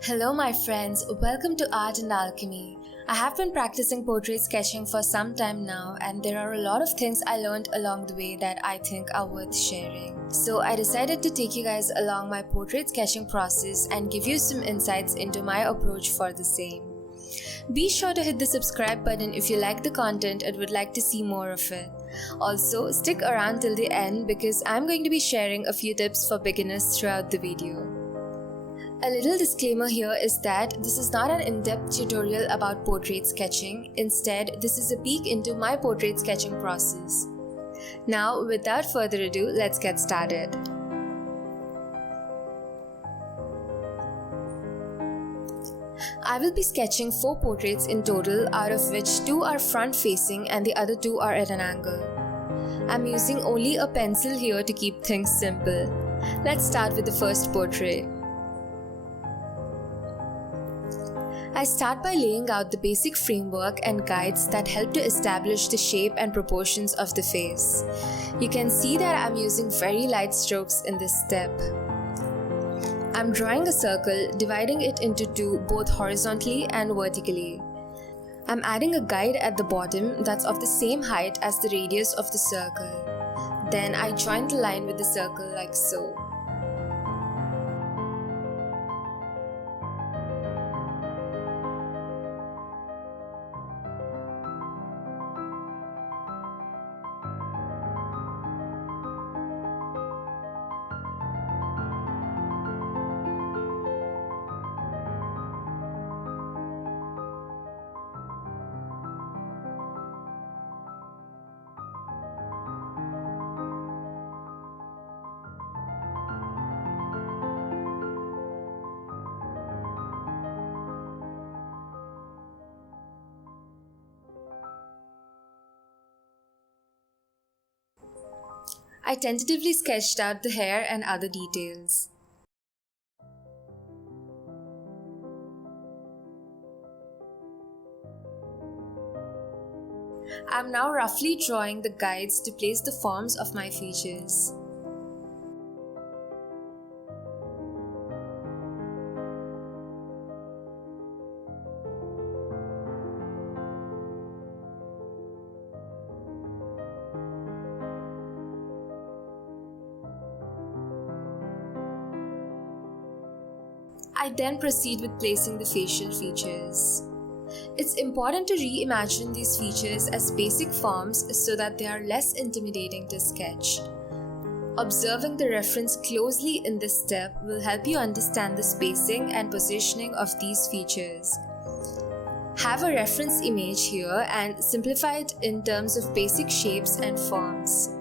Hello my friends, welcome to Art and Alchemy. I have been practicing portrait sketching for some time now and there are a lot of things I learned along the way that I think are worth sharing. So I decided to take you guys along my portrait sketching process and give you some insights into my approach for the same. Be sure to hit the subscribe button if you like the content and would like to see more of it. Also, stick around till the end because I'm going to be sharing a few tips for beginners throughout the video. A little disclaimer here is that this is not an in-depth tutorial about portrait sketching. Instead, this is a peek into my portrait sketching process. Now, without further ado, let's get started. I will be sketching 4 portraits in total, out of which 2 are front-facing and the other 2 are at an angle. I'm using only a pencil here to keep things simple. Let's start with the first portrait. I start by laying out the basic framework and guides that help to establish the shape and proportions of the face. You can see that I'm using very light strokes in this step. I'm drawing a circle, dividing it into 2 both horizontally and vertically. I'm adding a guide at the bottom that's of the same height as the radius of the circle. Then I join the line with the circle like so. I tentatively sketched out the hair and other details. I'm now roughly drawing the guides to place the forms of my features. I then proceed with placing the facial features. It's important to reimagine these features as basic forms so that they are less intimidating to sketch. Observing the reference closely in this step will help you understand the spacing and positioning of these features. Have a reference image here and simplify it in terms of basic shapes and forms.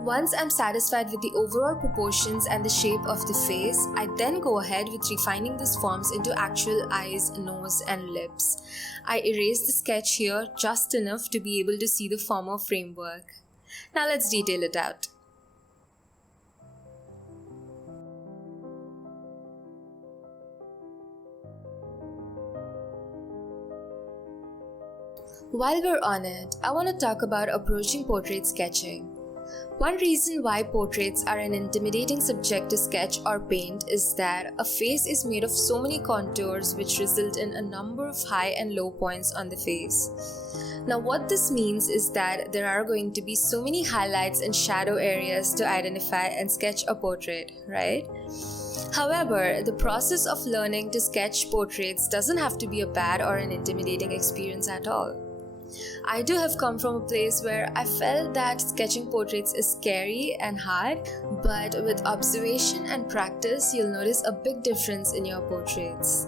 Once I'm satisfied with the overall proportions and the shape of the face, I then go ahead with refining these forms into actual eyes, nose and lips. I erase the sketch here just enough to be able to see the former framework. Now let's detail it out. While we're on it, I want to talk about approaching portrait sketching. One reason why portraits are an intimidating subject to sketch or paint is that a face is made of so many contours which result in a number of high and low points on the face. Now, what this means is that there are going to be so many highlights and shadow areas to identify and sketch a portrait, right? However, the process of learning to sketch portraits doesn't have to be a bad or an intimidating experience at all. I too have come from a place where I felt that sketching portraits is scary and hard, but with observation and practice, you'll notice a big difference in your portraits.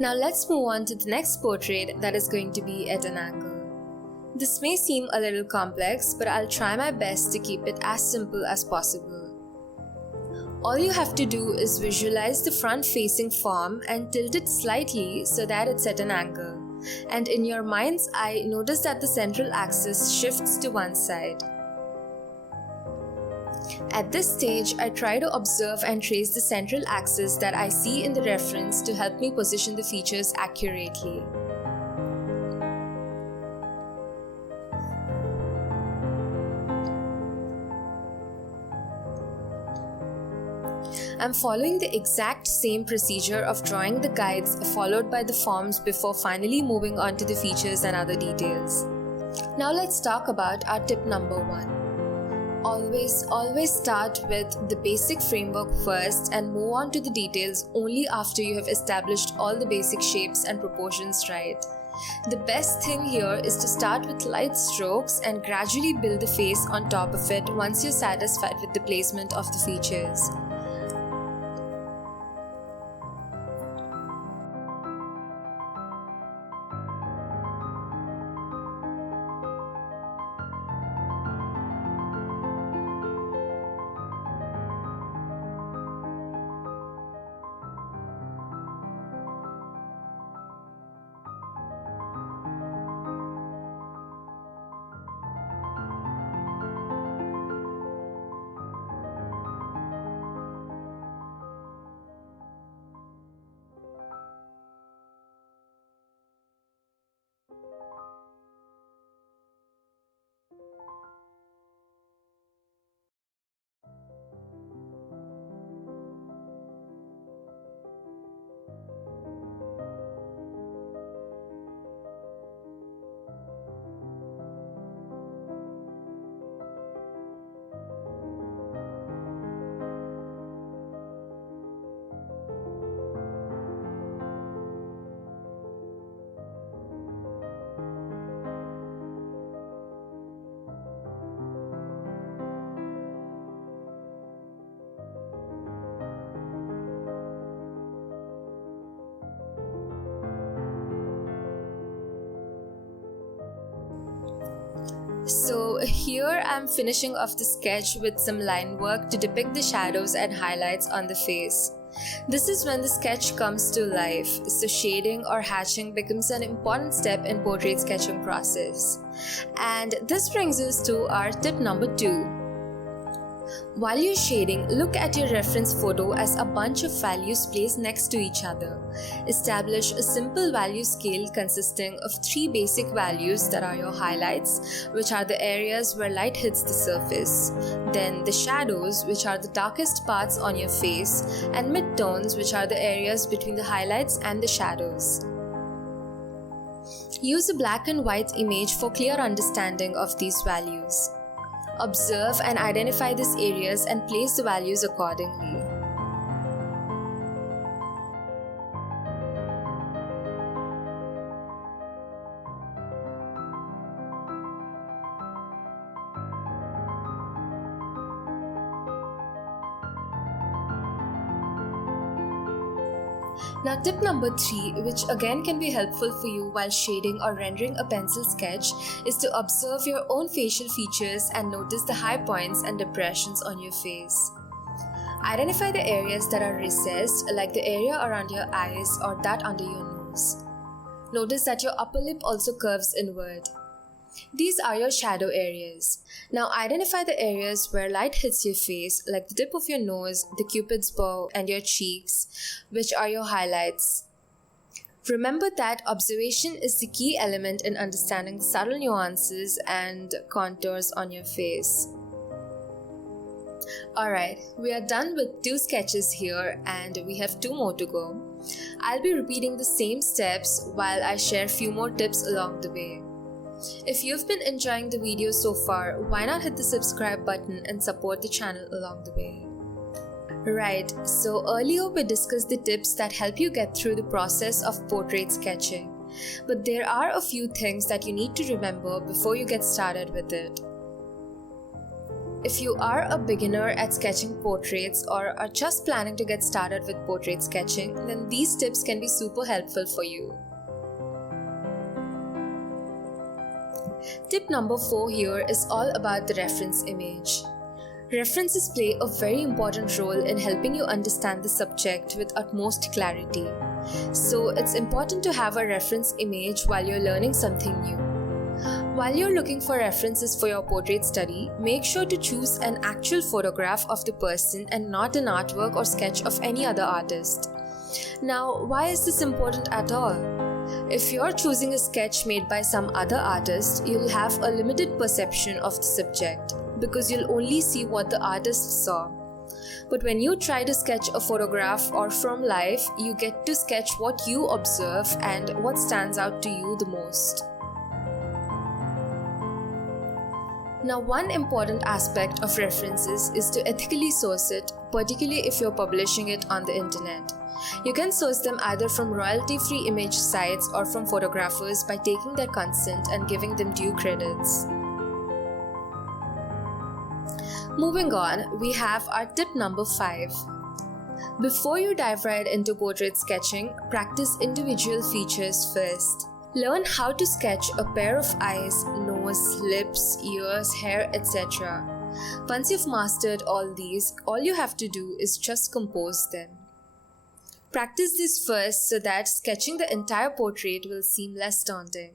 Now let's move on to the next portrait that is going to be at an angle. This may seem a little complex, but I'll try my best to keep it as simple as possible. All you have to do is visualize the front-facing form and tilt it slightly so that it's at an angle. And in your mind's eye, notice that the central axis shifts to one side. At this stage, I try to observe and trace the central axis that I see in the reference to help me position the features accurately. I'm following the exact same procedure of drawing the guides followed by the forms before finally moving on to the features and other details. Now let's talk about our tip number 1. Always start with the basic framework first and move on to the details only after you have established all the basic shapes and proportions right. The best thing here is to start with light strokes and gradually build the face on top of it once you're satisfied with the placement of the features. So So here I'm finishing off the sketch with some line work to depict the shadows and highlights on the face. This is when the sketch comes to life, so shading or hatching becomes an important step in portrait sketching process. And this brings us to our tip number 2. While you're shading, look at your reference photo as a bunch of values placed next to each other. Establish a simple value scale consisting of 3 basic values that are your highlights, which are the areas where light hits the surface, then the shadows, which are the darkest parts on your face, and midtones, which are the areas between the highlights and the shadows. Use a black and white image for clear understanding of these values. Observe and identify these areas and place the values accordingly. Now tip number 3, which again can be helpful for you while shading or rendering a pencil sketch, is to observe your own facial features and notice the high points and depressions on your face. Identify the areas that are recessed, like the area around your eyes or that under your nose. Notice that your upper lip also curves inward. These are your shadow areas. Now identify the areas where light hits your face, like the tip of your nose, the cupid's bow, and your cheeks, which are your highlights. Remember that observation is the key element in understanding the subtle nuances and contours on your face. Alright, we are done with 2 sketches here and we have 2 more to go. I'll be repeating the same steps while I share few more tips along the way. If you've been enjoying the video so far, why not hit the subscribe button and support the channel along the way? Right, so earlier we discussed the tips that help you get through the process of portrait sketching. But there are a few things that you need to remember before you get started with it. If you are a beginner at sketching portraits or are just planning to get started with portrait sketching, then these tips can be super helpful for you. Tip number 4 here is all about the reference image. References play a very important role in helping you understand the subject with utmost clarity. So it's important to have a reference image while you're learning something new. While you're looking for references for your portrait study, make sure to choose an actual photograph of the person and not an artwork or sketch of any other artist. Now, why is this important at all? If you're choosing a sketch made by some other artist, you'll have a limited perception of the subject because you'll only see what the artist saw. But when you try to sketch a photograph or from life, you get to sketch what you observe and what stands out to you the most. Now, one important aspect of references is to ethically source it, particularly if you're publishing it on the internet. You can source them either from royalty-free image sites or from photographers by taking their consent and giving them due credits. Moving on, we have our tip number 5. Before you dive right into portrait sketching, practice individual features first. Learn how to sketch a pair of eyes, nose, lips, ears, hair, etc. Once you've mastered all these, all you have to do is just compose them. Practice this first so that sketching the entire portrait will seem less daunting.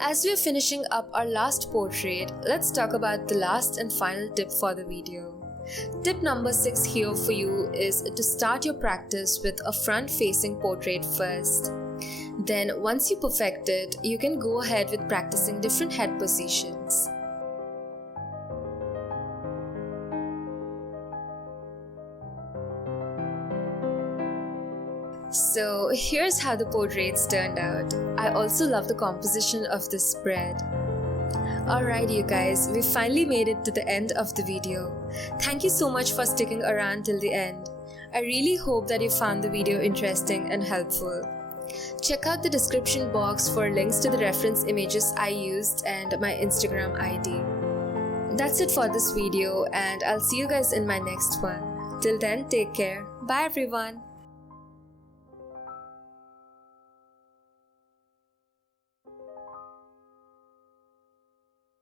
As we are finishing up our last portrait, let's talk about the last and final tip for the video. Tip number 6 here for you is to start your practice with a front-facing portrait first. Then once you perfect it, you can go ahead with practicing different head positions. So here's how the portraits turned out. I also love the composition of this spread. Alright you guys, we finally made it to the end of the video. Thank you so much for sticking around till the end. I really hope that you found the video interesting and helpful. Check out the description box for links to the reference images I used and my Instagram ID. That's it for this video and I'll see you guys in my next one. Till then, take care. Bye everyone.